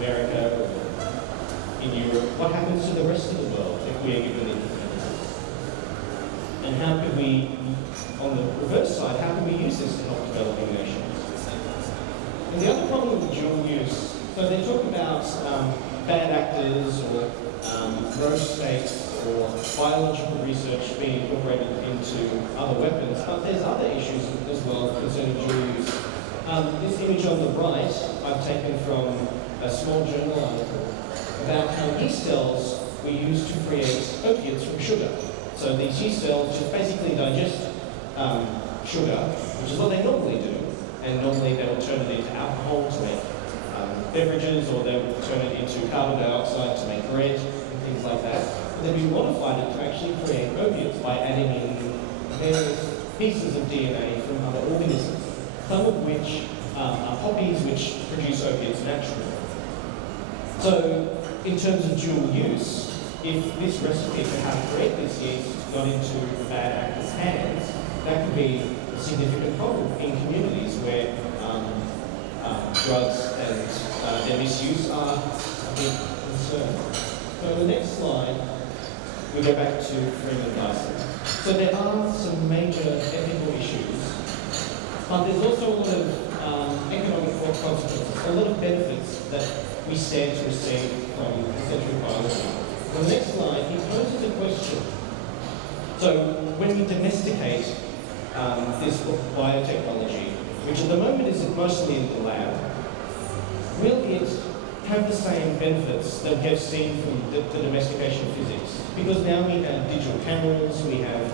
America or in Europe, what happens to the rest of the world if we are given independence? And how could we, on the reverse side, how can we use this to help developing nations? And the other problem with dual use, so they talk about bad actors or rogue states or biological research being incorporated into other weapons, but there's other issues as well concerning dual use. This image on the right I've taken from a small journal article about how yeast cells we use to create opiates from sugar. So these yeast cells just basically digest sugar, which is what they normally do, and normally they will turn it into alcohol to make beverages, or they will turn it into carbon dioxide to make bread and things like that. But then we modified it to actually create opiates by adding in various pieces of DNA from other organisms, some of which are poppies which produce opiates naturally. So in terms of dual use, if this recipe for how to create this yeast got into bad actors' hands, that could be a significant problem in communities where drugs and their misuse are a big concern. So the next slide, we go back to Freeman Dyson. So there are some major ethical issues, but there's also a lot of economic consequences, a lot of benefits that we stand to receive from concentric biology. On the next slide, he poses a question. So when we domesticate this biotechnology, which at the moment is mostly in the lab, will it have the same benefits that we have seen from the domestication of physics? Because now we have digital cameras, we have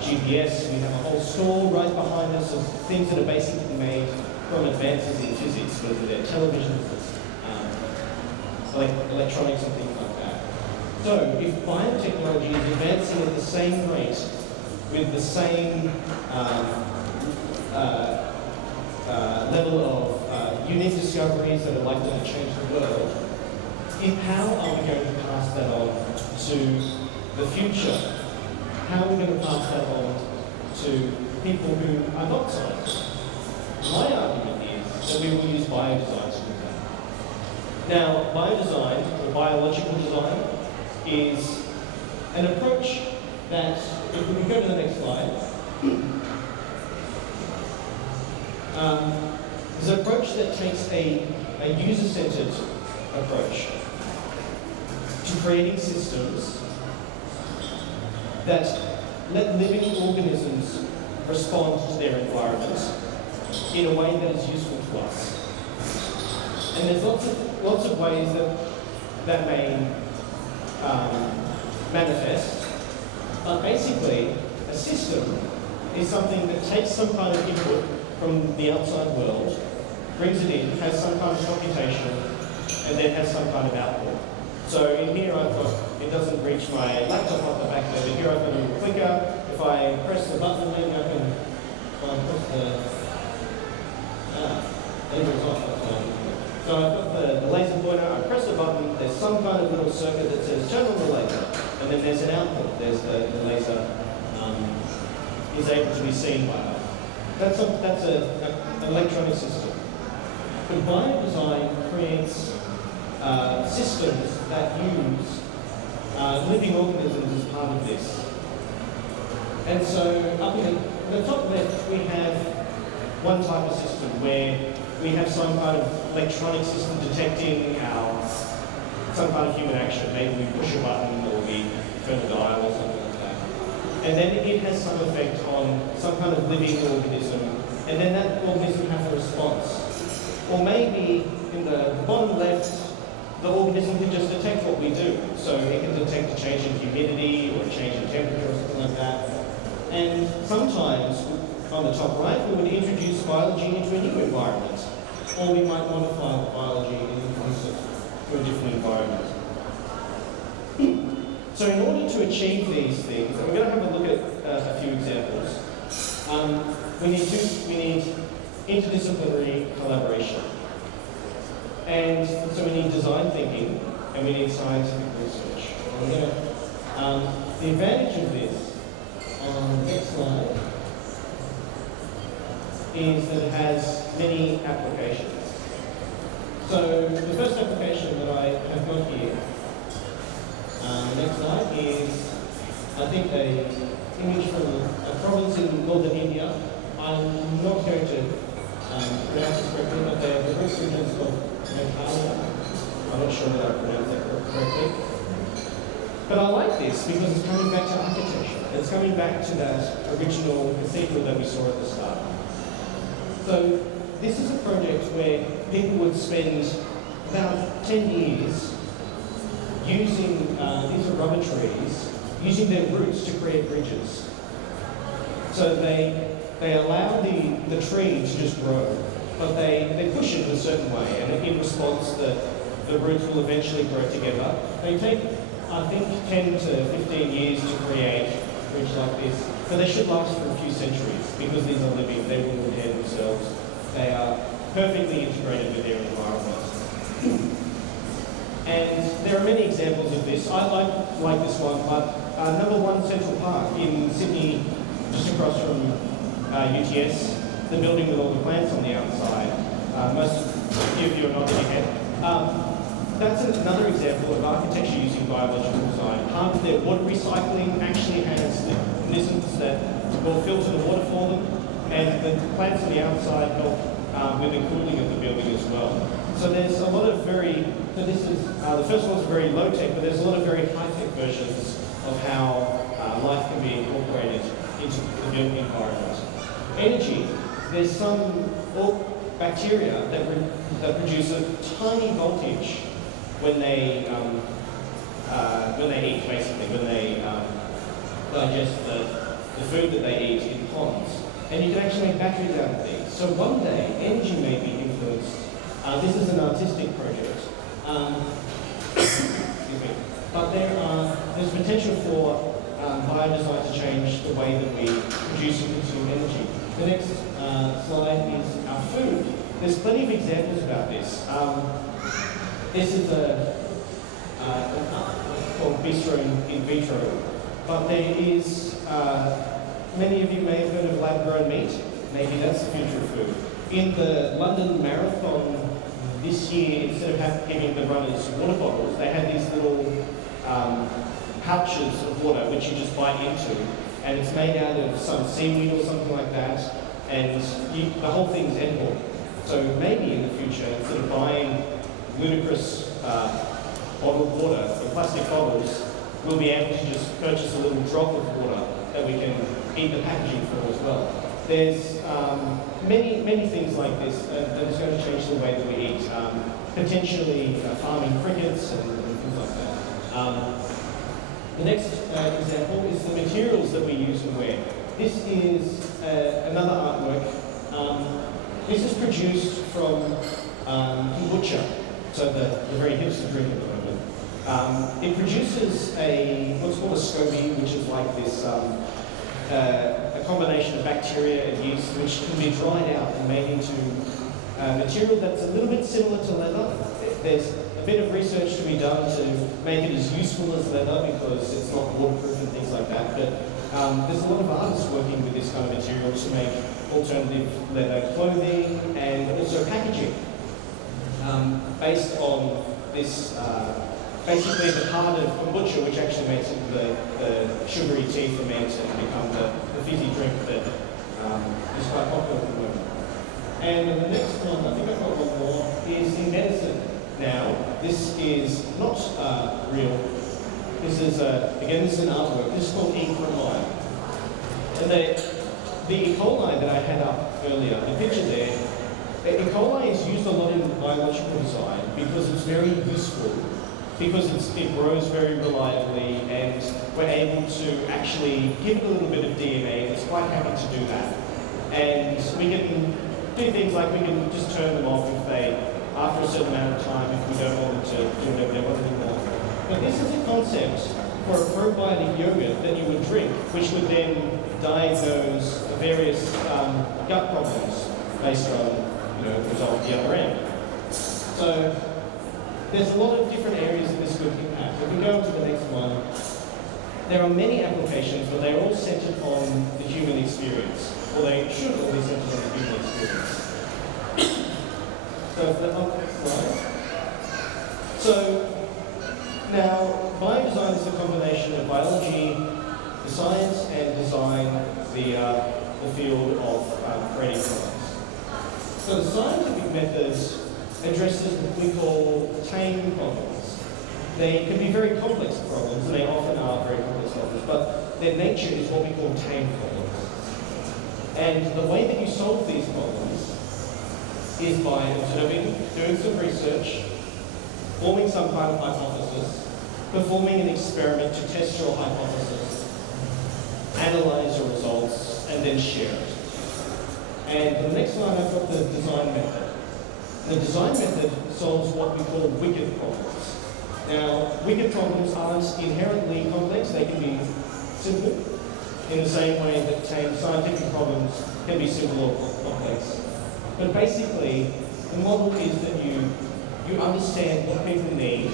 GPS, we have a whole store right behind us of things that are basically made from advances in physics, whether they're televisions, electronics and things like that. So if biotechnology is advancing at the same rate with the same level of unique discoveries that are likely to change the world, how are we going to pass that on to the future? How are we going to pass that on to people who are not scientists? My argument is that we will use biodesign to do that. Now, biodesign, or biological design, is an approach that, if we can go to the next slide, is an approach that takes a user-centered approach to creating systems that let living organisms respond to their environment in a way that is useful to us. And there's lots of ways that may manifest, but basically a system is something that takes some kind of input from the outside world, brings it in, has some kind of computation, and then has some kind of output. So in here I've got, it doesn't reach my laptop off the back there, but here I've got a little clicker. If I press the button, maybe I can, if I press the, laser's off that time. So I've got the laser pointer, I press the button, there's some kind of little circuit that says turn on the laser, and then there's an output, there's the laser is able to be seen by us. That's an electronic system. But biodesign creates systems that use living organisms as part of this. And so up in the top left, we have one type of system where we have some kind of electronic system detecting some kind of human action. Maybe we push a button or we turn a dial or something like that. And then it has some effect on some kind of living organism, and then that organism has a response. Or maybe in the bottom left, the organism can just detect what we do. So it can detect a change in humidity or a change in temperature or something like that. And sometimes, on the top right, we would introduce biology into a new environment. Or we might modify the biology and introduce it to a different environment. So in order to achieve these things, and we're going to have a look at a few examples, we need interdisciplinary collaboration. And so we need design thinking, and we need scientific research. The advantage of this, on the next slide, is that it has many applications. So the first application an image from a province in northern India. I'm not going to pronounce it correctly, but they're the root regions of Meghalaya. I'm not sure that I pronounced that correctly. But I like this because it's coming back to architecture. It's coming back to that original cathedral that we saw at the start. So this is a project where people would spend about 10 years using, these are rubber trees, using their roots to create bridges. So they allow the tree to just grow, but they push it in a certain way, and in response the roots will eventually grow together. They take, I think, 10 to 15 years to create a bridge like this, but they should last for a few centuries because these are living, they will repair themselves. They are perfectly integrated with their environment. And there are many examples of this. I like this one, but number 1 Central Park in Sydney, just across from UTS, the building with all the plants on the outside. Most of you are nodding your head. That's another example of architecture using biological design. Part of their water recycling actually has mechanisms that will filter the water for them, and the plants on the outside help with the cooling of the building as well. So there's a lot of so this is, the first one's very low tech, but there's a lot of very high tech versions of how life can be incorporated into the built environment. Energy, there's some bacteria that produce a tiny voltage when they eat, basically, when they digest the food that they eat in ponds. And you can actually make batteries out of these. So one day, energy may be influenced. This is an artistic project. Excuse me. But there's potential for biodesign to change the way that we produce and consume energy. The next slide is our food. There's plenty of examples about this. This is an art called Bistro in Vitro, but there is, many of you may have heard of lab-grown meat. Maybe that's the future of food. In the London Marathon this year, instead of giving the runners water bottles, they had these little pouches of water which you just bite into, and it's made out of some seaweed or something like that, and the whole thing's edible. So maybe in the future, instead of buying ludicrous bottled water, the plastic bottles, we'll be able to just purchase a little drop of water that we can eat the packaging for as well. There's many things like this that is going to change the way that we eat. Potentially farming crickets and things like that. The next example is the materials that we use and wear. This is another artwork. This is produced from kombucha, so the very hipster drink at the moment. It produces what's called a SCOBY, which is like this a combination of bacteria and yeast, which can be dried out and made into material that's a little bit similar to leather. There's a bit of research to be done to make it as useful as leather because it's not waterproof and things like that. But there's a lot of artists working with this kind of material to make alternative leather clothing and also packaging based on this. Basically, the part of kombucha which actually makes it the sugary tea ferment and become the fizzy drink that is quite popular at the moment. And the next one, I think I've got one more, is in medicine. Now, this is not real. This is, again, this is an artwork. This is called E. coli. And the E. coli that I had up earlier, the picture there, E. coli is used a lot in biological design because it's very useful, because it grows very reliably, and we're able to actually give it a little bit of DNA, and it's quite happy to do that. And we can do things like we can just turn them off if after a certain amount of time, if we don't want them to do whatever they want anymore. But this is a concept for a probiotic yogurt that you would drink, which would then diagnose various gut problems based on the result at the other end. So there's a lot of different areas that this could impact. If we go to the next one, there are many applications, but they're all centered on the human experience, or they should all be centered on the human experience. So for the next slide. So now, biodesign is a combination of biology, the science and design, the field of creating products. So the scientific methods addresses what we call tame problems. They can be very complex problems, and they often are very complex problems, but their nature is what we call tame problems. And the way that you solve these problems is by observing, doing some research, forming some kind of hypothesis, performing an experiment to test your hypothesis, analyze your results, and then share it. And the next line, I've got the design method. The design method solves what we call wicked problems. Now, wicked problems aren't inherently complex, they can be simple, in the same way that scientific problems can be simple or complex. But basically, the model is that you understand what people need,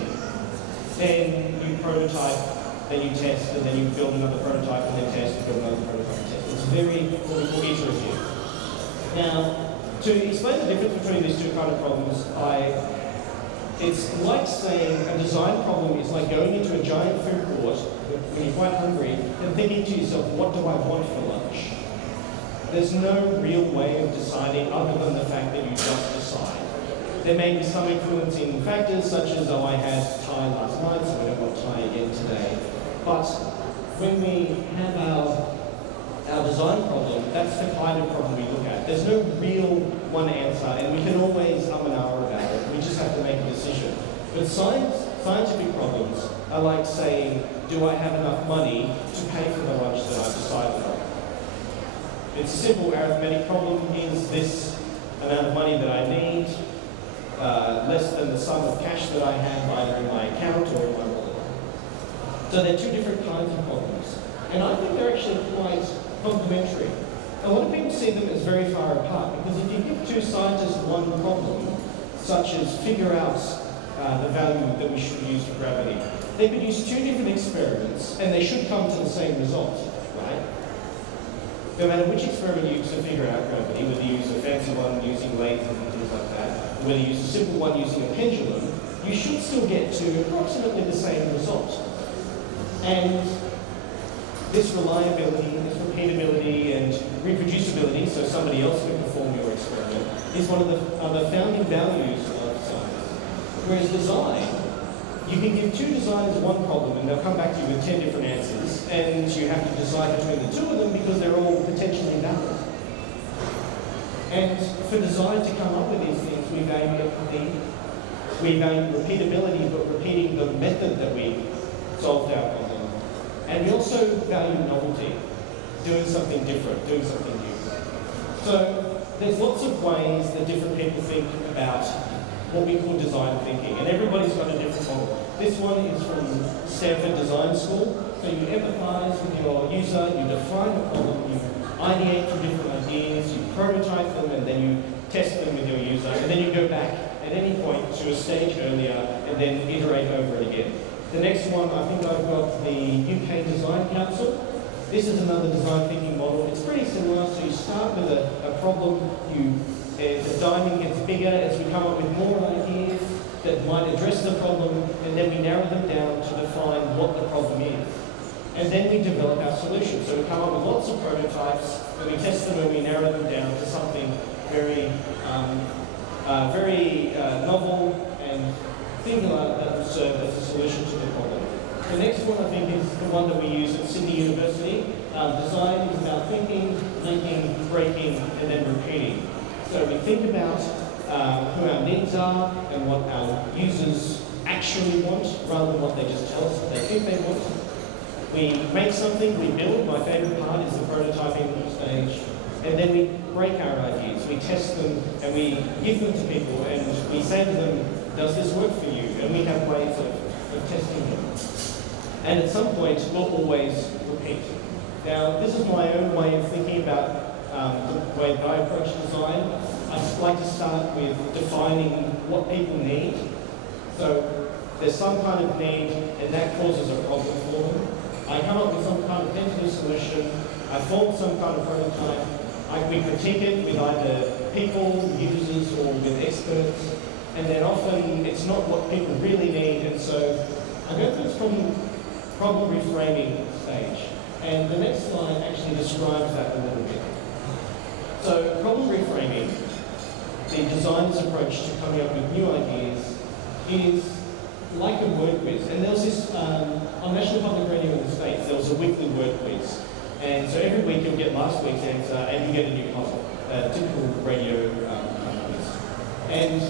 then you prototype, then you test, and then you build another prototype, and then test, and build another prototype and test. It's very what we call iterative. Now, to explain the difference between these two kind of problems, it's like saying a design problem is like going into a giant food court when you're quite hungry and thinking to yourself, what do I want for lunch? There's no real way of deciding other than the fact that you just decide. There may be some influencing factors such as, oh, I had Thai last night, so I don't want Thai again today. But when we have our design problem, that's the kind of problem we look at. There's no real one answer, and we can always and about it. We just have to make a decision. But scientific problems are like saying, do I have enough money to pay for the lunch that I've decided on? It's a simple arithmetic problem. Is this amount of money that I need less than the sum of cash that I have either in my account or in my wallet? So they're two different kinds of problems. And I think they're actually quite complementary. A lot of people see them as very far apart because if you give two scientists one problem, such as figure out the value that we should use for gravity, they could use two different experiments and they should come to the same result, right? No matter which experiment you use to figure out gravity, whether you use a fancy one using lasers and things like that, or whether you use a simple one using a pendulum, you should still get to approximately the same result. And this reliability, this repeatability and reproducibility, so somebody else can perform your experiment, is one of the founding values of science. Whereas design, you can give two designers one problem and they'll come back to you with 10 different answers, and you have to decide between the two of them because they're all potentially valid. And for design to come up with these things, we value empathy, we value repeatability, but repeating the method that we solved our problem. And we also value novelty, doing something different, doing something new. So there's lots of ways that different people think about what we call design thinking, and everybody's got a different model. This one is from Stanford Design School. So you empathize with your user, you define a problem, you ideate from different ideas, you prototype them, and then you test them with your user, and then you go back at any point to a stage earlier and then iterate over it again. The next one, I think I've got the UK Design Council. This is another design thinking model. It's pretty similar. So you start with a problem, the diamond gets bigger as we come up with more ideas that might address the problem, and then we narrow them down to define what the problem is. And then we develop our solution. So we come up with lots of prototypes, and we test them and we narrow them down to something very novel and singular that will serve as a solution to the problem. The next one, I think, is the one that we use at Sydney University. Design is about thinking, making, breaking, and then repeating. So we think about who our needs are and what our users actually want, rather than what they just tell us that they think they want. We make something, we build. My favourite part is the prototyping stage. And then we break our ideas. We test them and we give them to people and we say to them, does this work for you? And we have ways of testing them. And at some point, we'll always repeat. Now, this is my own way of thinking about the way that I approach design. I just like to start with defining what people need. So there's some kind of need, and that causes a problem for them. I come up with some kind of tentative solution. I form some kind of prototype. We critique it with either people, users, or with experts. And then often it's not what people really need, and so I go through this problem reframing stage. And the next slide actually describes that a little bit. So problem reframing, the designer's approach to coming up with new ideas, is like a word quiz. And there was this, on National Public Radio in the States, there was a weekly word quiz. And so every week you'll get last week's answer and you get a new puzzle, typical radio quiz. And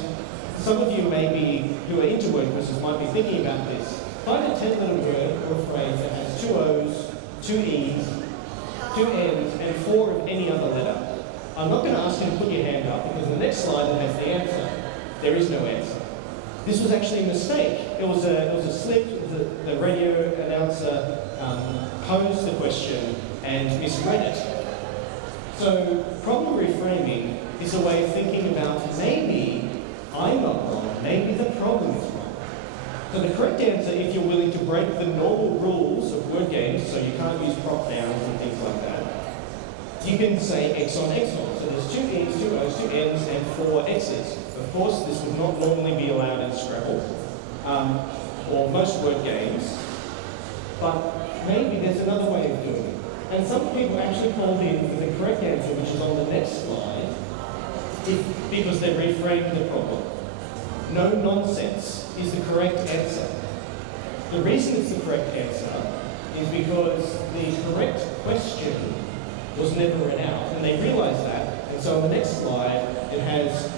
some of you maybe, who are into word quizzes, might be thinking about this. Find a 10-letter word or a phrase that has 2 O's, 2 E's, 2 N's, and 4 of any other letter. I'm not going to ask you to put your hand up because the next slide that has the answer, there is no answer. This was actually a mistake. It was a slip. The radio announcer posed the question and misread it. So problem reframing is a way of thinking about maybe I'm not wrong, maybe the problem is wrong. So the correct answer, if you're willing to break the normal rules of word games, so you can't use prop nouns and things like that, you can say X on X on. So there's 2 E's, 2 O's, 2 N's, and 4 X's. Of course, this would not normally be allowed in Scrabble, or most word games, but maybe there's another way of doing it. And some people actually called in for the correct answer, which is on the next slide, because they reframed the problem. No nonsense is the correct answer. The reason it's the correct answer is because the correct question was never read out, and they realized that. And so on the next slide, it has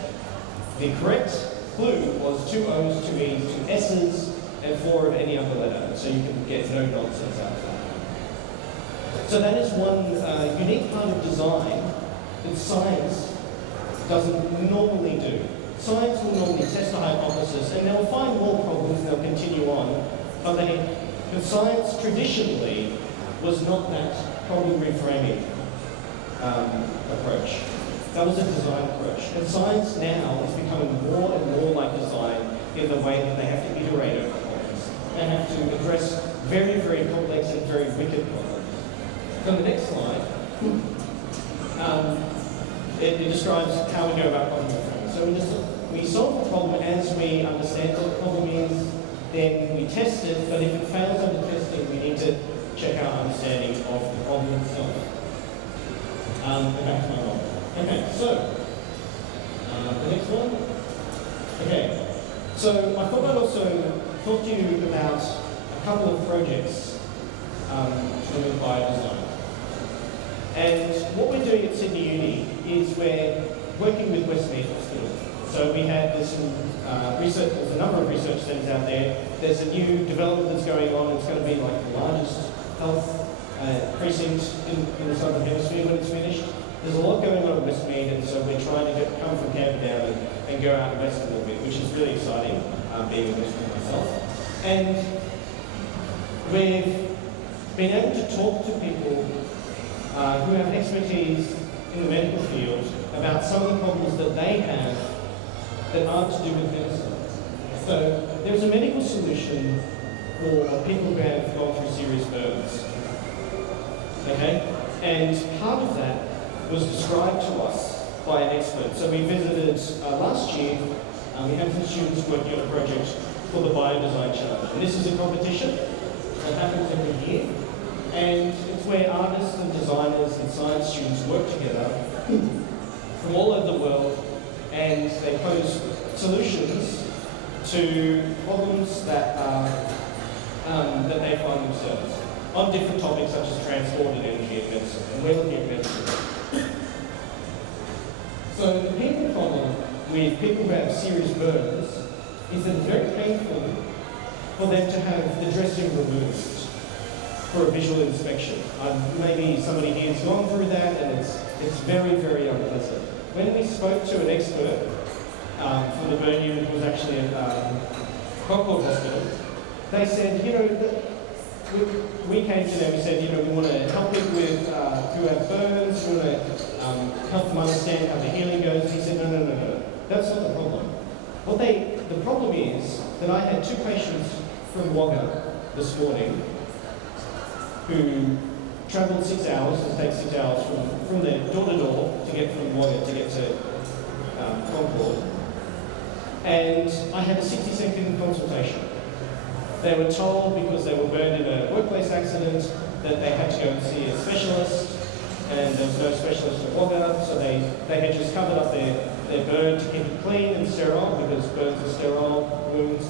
the correct clue was 2 O's, 2 E's, 2 S's, and 4 of any other letter. So you can get no nonsense out of that. So that is one unique part of design that science doesn't normally do. Science will normally test a hypothesis and they'll find more problems and they'll continue on. But science traditionally was not that problem reframing approach. That was a design approach. And science now is becoming more and more like design in the way that they have to iterate over problems. They have to address very, very complex and very wicked problems. So the next slide, it describes how we go about problem reframing. So we solve the problem as we understand what the problem is, then we test it, but if it fails under testing, we need to check our understanding of the problem itself. Go back to my model. Okay, so, the next one. Okay, so I thought I'd also talk to you about a couple of projects with Biodesign. And what we're doing at Sydney Uni is we're working with Westmead Hospital. So we had this research, there's a number of research centres out there. There's a new development that's going on. It's going to be like the largest health precinct in the Southern Hemisphere when it's finished. There's a lot going on at Westmead, and so we're trying to come from Camperdown and go out west a little bit, which is really exciting, being a Westmead myself. And we've been able to talk to people who have expertise in the medical field about some of the problems that they have that aren't to do with medicine. So there's a medical solution for people who have gone through serious burns. Okay? And part of that was described to us by an expert. So we visited last year, we had some students working on a project called the Biodesign Challenge. And this is a competition that happens every year. And it's where artists and designers and science students work together from all over the world, and they pose solutions to problems that that they find themselves on different topics such as transport and energy and medicine. And we're looking at medicine. So the people problem with people who have serious burns is that it's very painful for them to have the dressing removed for a visual inspection. Maybe somebody here has gone through that, and it's very, very unpleasant. When we spoke to an expert from the burn unit who was actually at Concord Hospital, they said, you know, we came to them and said, you know, we want to help people with who have burns, we want to help them understand how the healing goes. He said, no, that's not the problem. The problem is that I had 2 patients from Wagga this morning who travelled 6 hours, it takes 6 hours from their door to door to get from Wagga to get to Concord. And I had a 60-second consultation. They were told because they were burned in a workplace accident that they had to go and see a specialist, and there was no specialist at Wagga, so they had just covered up their burn to keep it clean and sterile, because burns are sterile wounds.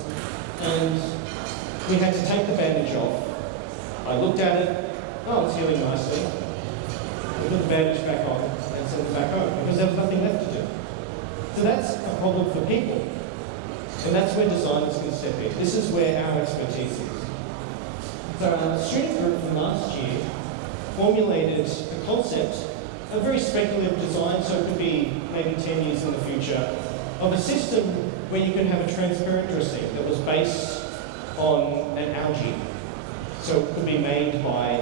And we had to take the bandage off. I looked at it, oh, it's healing nicely. We put the bandage back on and sent it back home, because there was nothing left to do. So that's a problem for people. And that's where designers can step in. This is where our expertise is. So a student group from last year formulated a concept, a very speculative design, so it could be maybe 10 years in the future, of a system where you could have a transparent dressing that was based on an algae. So it could be made by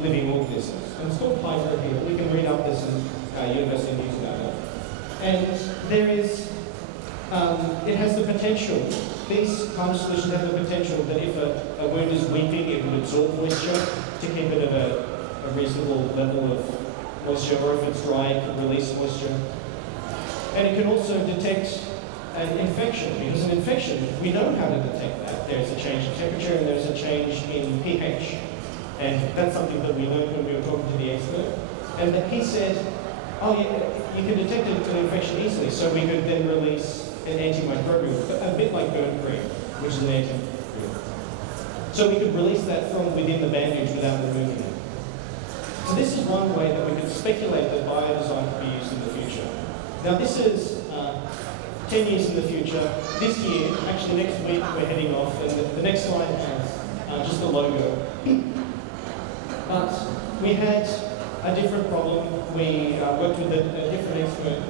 living organisms. And it's called planetary. We can read up this in University of New Zealand. And there is, it has the potential, these kind of solutions have the potential that if a wound is weeping, it will absorb moisture to keep it at a reasonable level of moisture, or if it's dry, it can release moisture. And it can also detect an infection, because an infection, we know how to detect that. There's a change in temperature and there's a change in pH. And that's something that we learned when we were talking to the expert. And he said, oh, yeah, you can detect an infection easily, so we could then release an antimicrobial, a bit like burn cream, which is an antimicrobial. So we could release that from within the bandage without removing it. So this is one way that we could speculate that biodesign could be used in the future. Now this is 10 years in the future. This year, actually next week, we're heading off, and the next slide has just the logo. But we had a different problem. We worked with a different expert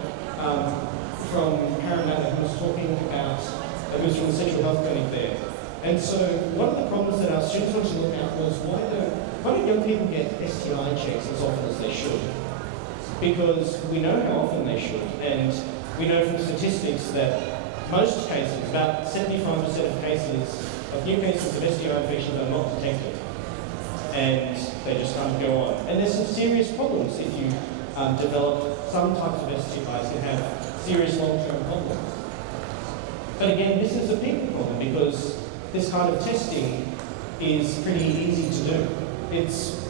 from Parramatta who was talking about, who was from the sexual health clinic there. And so one of the problems that our students wanted to look at was why don't young people get STI checks as often as they should? Because we know how often they should, and we know from statistics that most cases, about 75% of cases, of new cases of STI infections are not detected. And they just kind of go on. And there's some serious problems if you develop some types of STIs can have serious long-term problems. But again, this is a people problem because this kind of testing is pretty easy to do. It's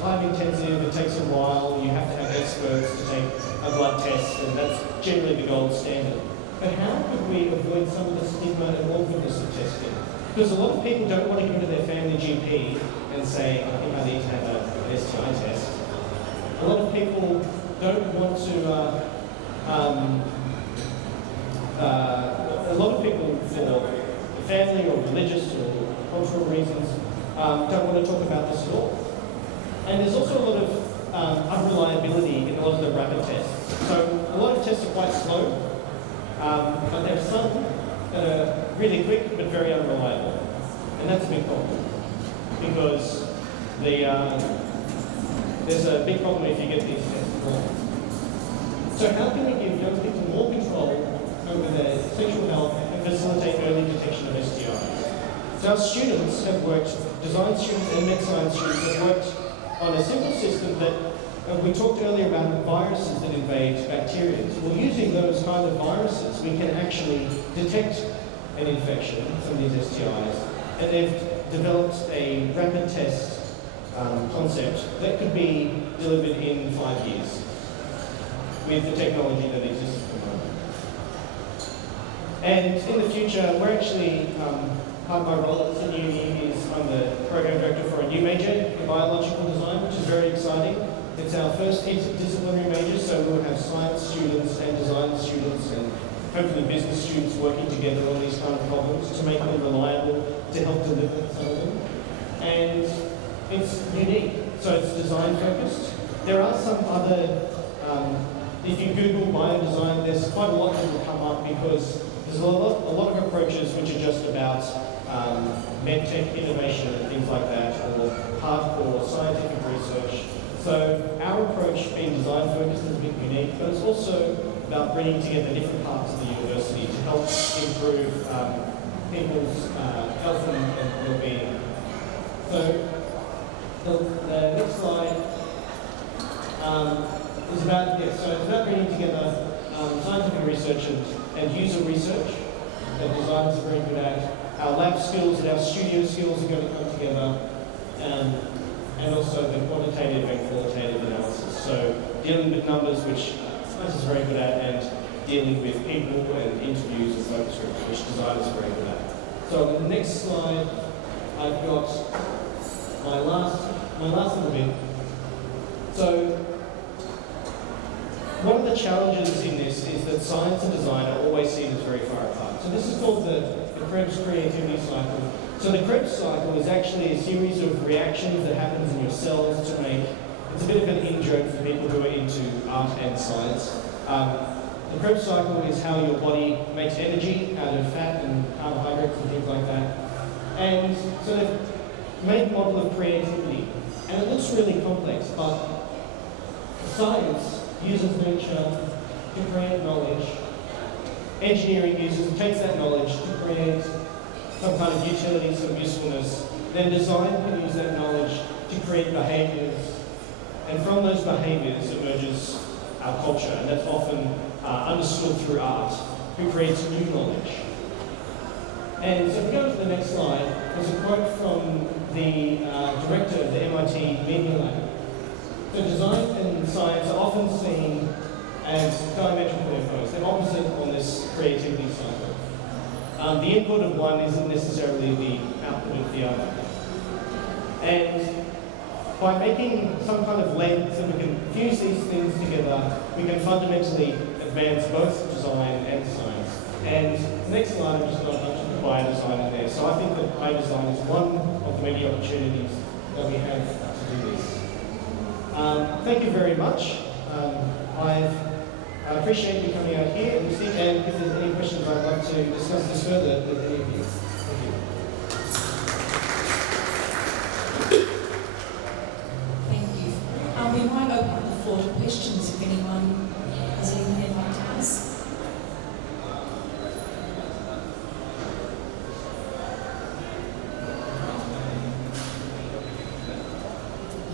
time intensive, it takes a while, you have to have experts to take a blood test, and that's generally the gold standard. But how could we avoid some of the stigma and awkwardness of testing? Because a lot of people don't want to go to their family GP and say, I think I need to have an STI test. A lot of people don't want to, a lot of people for family or religious or cultural reasons don't want to talk about this at all. And there's also a lot of unreliability in a lot of the rapid tests. So a lot of tests are quite slow, but there are some that are really quick but very unreliable. And that's a big problem because there's a big problem if you get these tests wrong. So how can we give young people more control over their sexual health and facilitate early detection of STIs? So our students have worked, design students and med science students have worked on a simple system that we talked earlier about viruses that invade bacteria. Well, using those kind of viruses, we can actually detect an infection, some of these STIs, and they've developed a rapid test concept that could be delivered in 5 years with the technology that exists at the moment. And in the future, we're actually, part of my role at Sydney Uni is I'm the program director for a new major in biological design, which is very exciting. It's our first interdisciplinary major, so we'll have science students and design students and hopefully business students working together on these kind of problems to make them reliable, to help deliver some of them. And it's unique, so it's design focused. There are some other, if you Google biodesign, there's quite a lot that will come up because there's a lot of approaches which are just about medtech innovation and things like that, or hardcore scientific research. So our approach being design focused is a bit unique, but it's also about bringing together different parts of the university to help improve people's health and well-being. So the next slide is about, so it's about bringing together scientific research and user research that designers are very good at. Our lab skills and our studio skills are going to come together. and also the quantitative and qualitative analysis. So dealing with numbers, which science is very good at, and dealing with people and interviews and focus groups, which design is very good at. So on the next slide, I've got my last little bit. So one of the challenges in this is that science and design are always seen as very far apart. So this is called the Krebs creativity cycle. So the Krebs cycle is actually a series of reactions that happens in your cells to make, it's a bit of an in-joke for people who are into art and science. The Krebs cycle is how your body makes energy out of fat and carbohydrates and things like that. And so they've made a model of creativity. And it looks really complex, but science uses nature to create knowledge. Engineering takes that knowledge to create some kind of utility, some usefulness. Then design can use that knowledge to create behaviours. And from those behaviours emerges our culture, and that's often understood through art, who creates new knowledge. And so if we go to the next slide, there's a quote from the director of the MIT Media Lab. So design and science are often seen as diametrically opposed. They're opposite on this creativity cycle. The input of one isn't necessarily the output of the other. And by making some kind of lens and we can fuse these things together, we can fundamentally advance both design and science. And the next slide, I'm just going to touch on the biodesign in there. So I think that biodesign is one of the many opportunities that we have to do this. Thank you very much. I appreciate you coming out here and listening, and if there's any questions, I'd like to discuss this further with any of you. Thank you. Thank you. We might open up the floor to questions if anyone has anything they'd like to ask.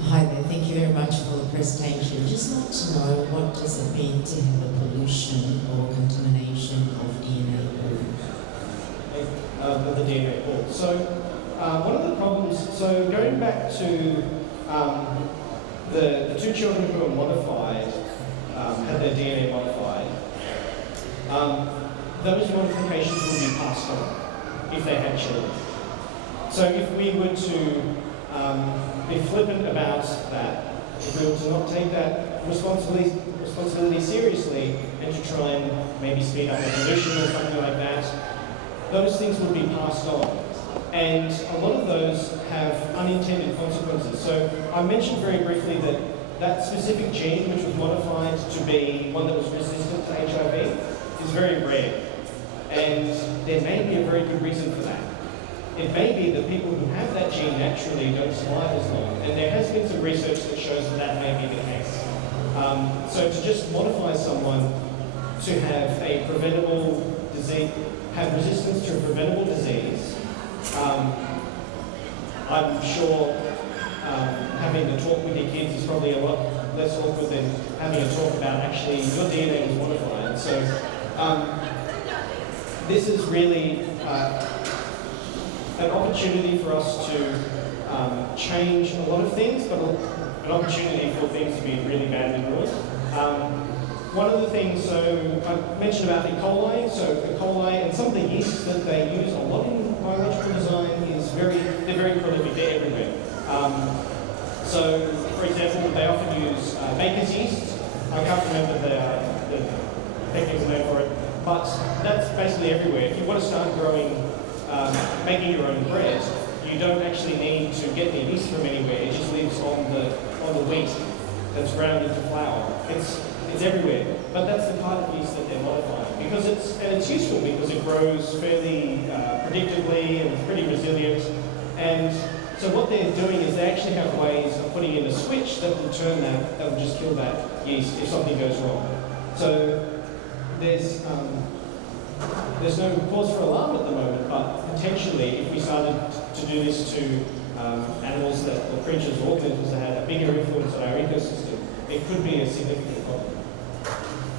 Hi there, thank you very much for the presentation. Just like to know, what does it mean to have a pollution or contamination of DNA pool? With the DNA pool. So one of the problems, so going back to the two children who were modified, had their DNA modified, those modifications will be passed on if they had children. So if we were to be flippant about that, if we were to not take that responsibility seriously and to try and maybe speed up evolution or something like that, those things would be passed on. And a lot of those have unintended consequences. So I mentioned very briefly that that specific gene which was modified to be one that was resistant to HIV is very rare. And there may be a very good reason for that. It may be that people who have that gene naturally don't survive as long, and there has been some research that shows that that may be the case. So to just modify someone to have a preventable disease, have resistance to a preventable disease, I'm sure having the talk with your kids is probably a lot less awkward than having a talk about actually your DNA was modified. So this is really an opportunity for us to change a lot of things, but an opportunity for things to be really badly ruined. One of the things, so I mentioned about E. coli. So E. coli and some of the yeasts that they use a lot in biological design they're very prolific, they're everywhere. So, for example, they often use baker's yeast. I can't remember the technical name for it, but that's basically everywhere. If you want to start growing making your own bread, you don't actually need to get the yeast from anywhere. It just lives on the wheat that's ground into flour. It's everywhere. But that's the kind of yeast that they're modifying because it's useful because it grows fairly predictably and pretty resilient. And so what they're doing is they actually have ways of putting in a switch that will turn that will just kill that yeast if something goes wrong. So there's no cause for alarm at the moment, but potentially if we started to do this to animals or creatures or organisms that had a bigger influence on our ecosystem, it could be a significant problem.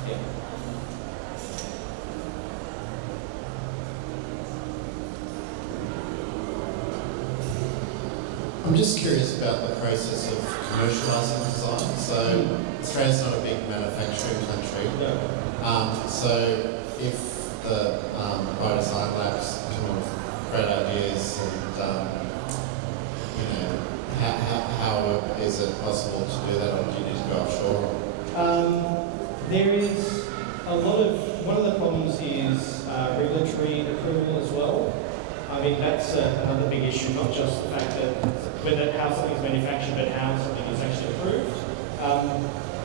Yeah. I'm just curious about the process of commercialising design. So Australia's not a big manufacturing country. Yeah. So if the Biodesign labs come up with great ideas and how is it possible to do that, or do you need to go offshore? There is a lot of, one of the problems is regulatory approval as well. I mean, that's another big issue, not just the fact that how something is manufactured, but how something is actually approved.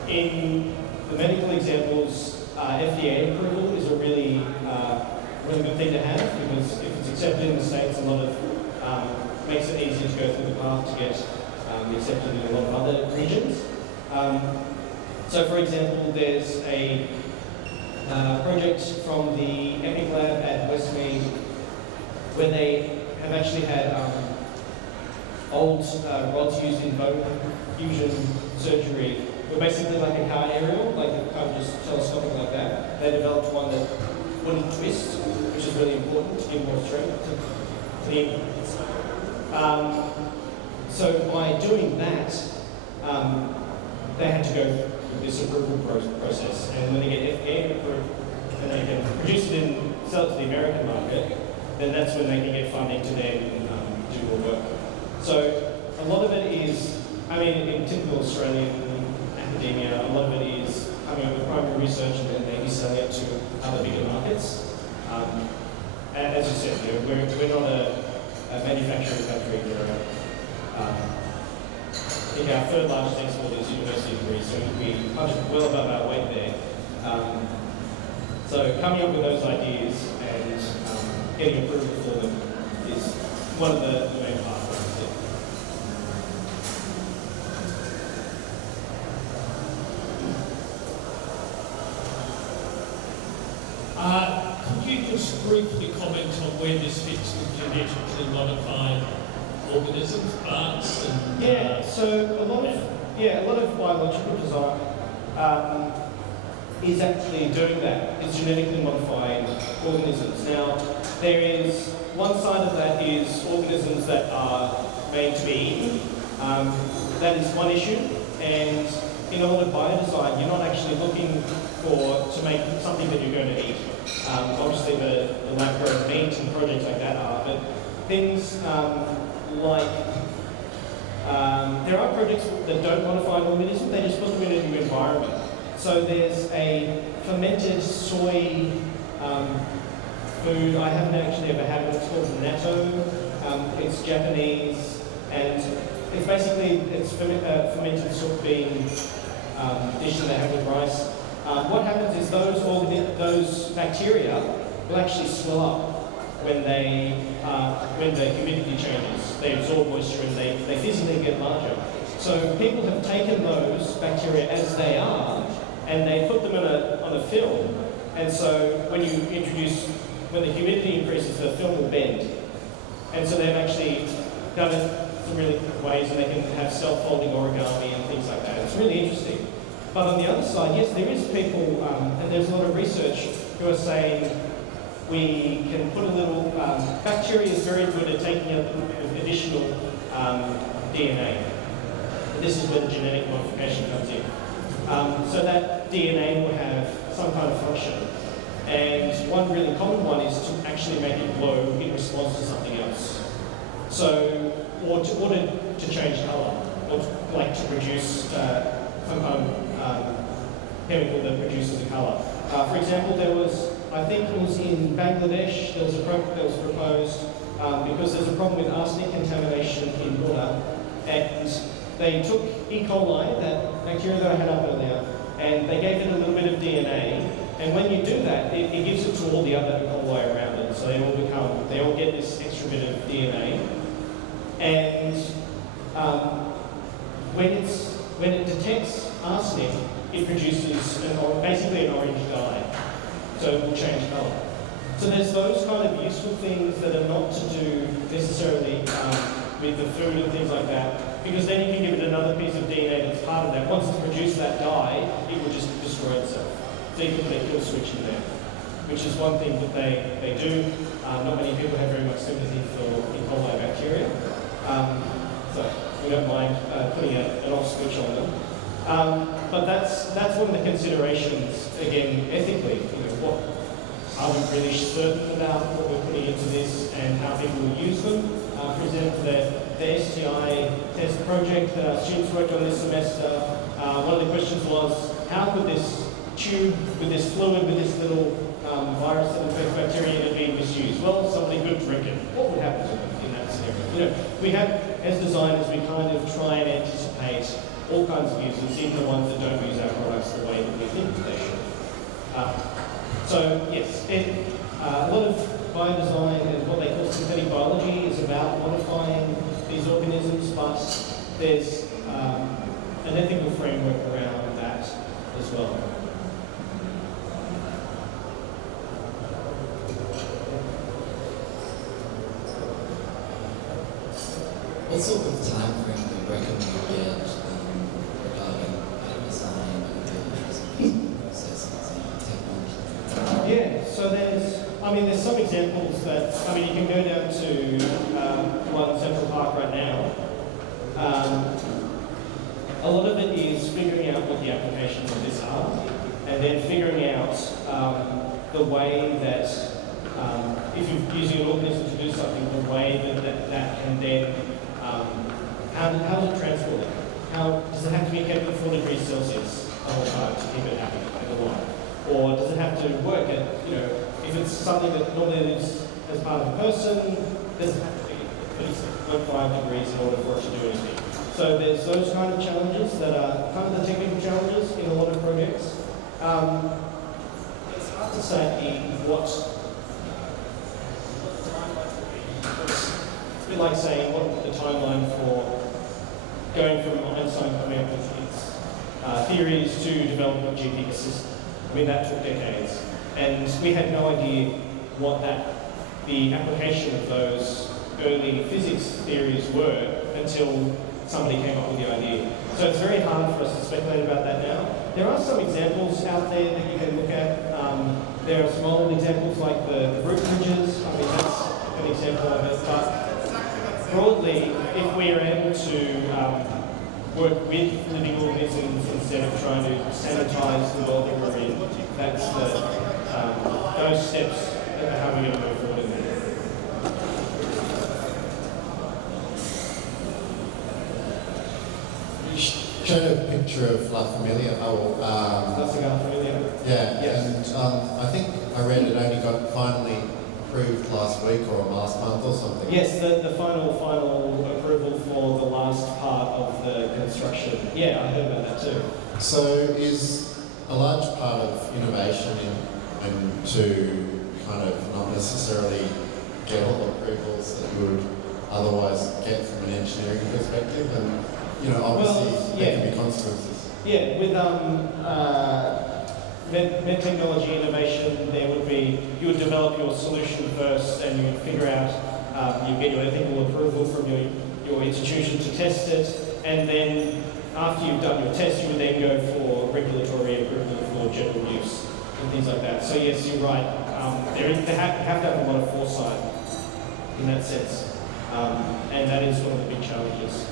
In the medical examples, FDA approval is a really good thing to have, because if it's accepted in the States, a lot of makes it easier to go through the path to get accepted in a lot of other regions. So, for example, there's a project from the EPIC lab at Westmead where they have actually had old rods used in bone fusion surgery. Were basically like a car aerial, like a kind of just telescopic like that. They developed one that wouldn't twist, which is really important to give more strength to the implant. So by doing that, they had to go through this approval process, and when they get FDA approved and they can produce it and sell it to the American market, then that's when they can get funding to then do more work. So a lot of it is, I mean, in typical Australian academia, a lot of it is coming up with primary research and then maybe selling it to other bigger markets. As you said, we're not a manufacturing country. I think our third largest export is university degrees, so we punch well above our weight there. So coming up with those ideas and getting approval for them is one of the main pathways. Could you just briefly comment on where this fits with genetically modified organisms, plants, and so a lot of biological design is actually doing that. Is genetically modifying organisms. Now, there is one side of that is organisms that are made to be eaten. That is one issue, and in a lot of biodesign, you're not actually looking to make something that you're going to eat. Obviously, the lab-grown meat and projects like that are, but things like there are projects that don't modify an organism; they just put them in a new environment. So there's a fermented soy food. I haven't actually ever had it. It's called natto. It's Japanese, and it's basically fermented soybean dish that they have with rice. What happens is those bacteria will actually swell up when the humidity changes. They absorb moisture and they physically get larger. So people have taken those bacteria as they are and they put them on a film. And so when the humidity increases, the film will bend. And so they've actually done it some really different ways, and they can have self-folding origami and things like that. It's really interesting. But on the other side, yes, there is people, and there's a lot of research who are saying we can put a little, bacteria is very good at taking a little bit of additional DNA. And this is where the genetic modification comes in. So that DNA will have some kind of function. And one really common one is to actually make it glow in response to something else. So, or to change colour, or to produce some kind of chemical that produces a colour. For example, I think it was in Bangladesh, there was a project that was proposed because there's a problem with arsenic contamination in water, and they took E. coli, that bacteria that I had up earlier, and they gave it a little bit of DNA, and when you do that, it gives it to all the other E. coli around it, so they all get this extra bit of DNA, and when it detects arsenic, it produces basically an orange dye, so it will change colour. So there's those kind of useful things that are not to do necessarily with the food and things like that, because then you can give it another piece of DNA that's part of that. Once it's produced that dye, it will just destroy itself. So you can put a kill switch in there, which is one thing that they do. Not many people have very much sympathy for E. coli bacteria. So we don't mind putting an off switch on them. But that's one of the considerations, again, ethically. What are we really certain about what we're putting into this and how people will use them? For example, the STI test project that our students worked on this semester, one of the questions was, how could this tube with this fluid, with this little virus that infects bacteria be misused? Well, somebody could drink it. What would happen to them in that scenario? We have, as designers, we kind of try and anticipate all kinds of users, even the ones that don't use our products the way that we think they should. So yes, a lot of biodesign and what they call synthetic biology is about modifying these organisms, but there's an ethical framework around that as well. What sort of time frame do you reckon you get regarding biodesign and processes and technology? Yeah, so there's some examples that, you can go down to the one in Central Park right now. A lot of it is figuring out what the applications of this are, and then figuring out the way that, if you're using an organism to do something, the way that can then, how does it transport it? How does it have to be kept at 4 degrees Celsius the whole time to keep it happy and alive? Or does it have to work at, if it's something that normally lives as part of a person, does it have to be at 36.5 degrees in order for it to do anything? So there's those kind of challenges that are kind of the technical challenges in a lot of projects. It's hard to say what, it's a bit like saying what the timeline for going from Einstein coming up with its theories to developing a GP system. That took decades. And we had no idea what the application of those early physics theories were until somebody came up with the idea. So it's very hard for us to speculate about that now. There are some examples out there that you can look at. There are some old examples like the root bridges. That's an example of it. But broadly, if we are able to work with living organisms instead of trying to sanitize the world that we're in, that's those steps are how we're going to move forward in there. You showed a picture of La Familia. That's the La Familia. Yeah, yes. And I think I read it only got finally approved last week or last month or something. Yes, the final approval for the last part of the construction. Yeah, I heard about that too. So is a large part of innovation and to kind of not necessarily get all the approvals that you would otherwise get from an engineering perspective, and obviously there can be consequences. Yeah, with med technology innovation, there would be, you would develop your solution first and you would figure out, you get your ethical approval from your institution to test it, and then after you've done your test, you would then go for regulatory approval for general use and things like that. So yes, you're right, they have to have a lot of foresight in that sense, and that is one of the big challenges.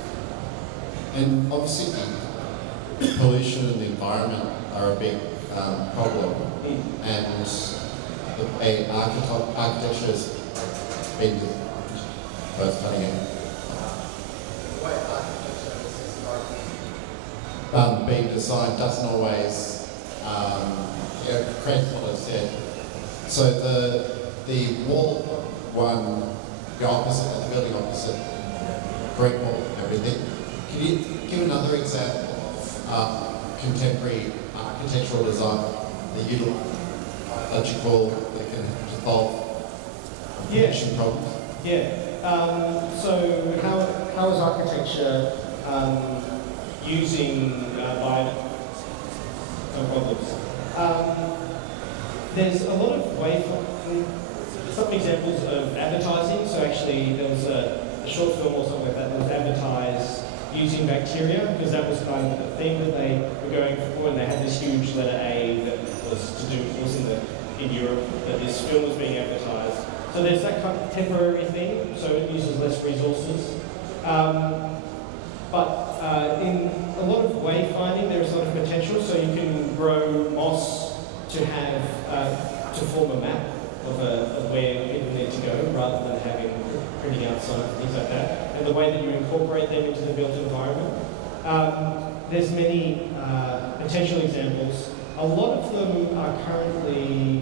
And obviously pollution and the environment are a big problem, and the architecture has been both cutting it. The way architecture is being designed doesn't always create what it said. So the wall one, the opposite, the building opposite, brick wall and everything. Can you give another example of contemporary architectural design that you electrical that can solve pollution problems? Yeah. So how is architecture using problems? There's a lot of ways. Some examples of advertising. So actually, there was a short film or something like that that was advertised using bacteria, because that was kind of the thing that they were going for, and they had this huge letter A that was in Europe, that this film was being advertised. So there's that kind of temporary thing, so it uses less resources. But But in a lot of wayfinding, there is a lot of potential. So you can grow moss to have to form a map of where people need to go, rather than having printing out signs and things like that. And the way that you incorporate them into the built environment. There's many potential examples. A lot of them are currently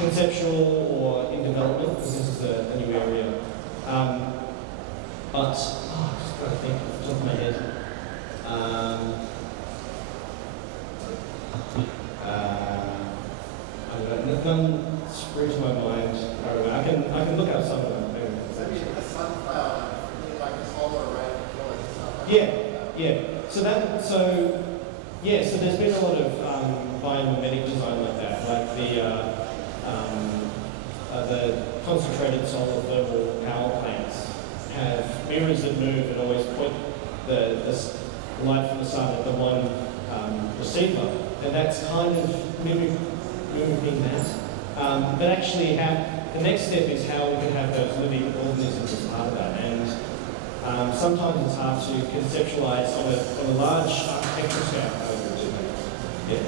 conceptual or in development, because this is a new area. But, I'm just trying to think off the top of my head. I don't know, none spring to my mind. I don't know. I can look up some of them. Maybe a sunflower, like a solar array. Yeah. So there's been a lot of biomimetic design like that, like the concentrated solar thermal power plants have mirrors that move and always point the light from the sun at the one receiver, and that's kind of mimicking that. But actually, the next step is how we can have those living organisms as part of that. And sometimes it's hard to conceptualize on a large architectural scale. Yeah.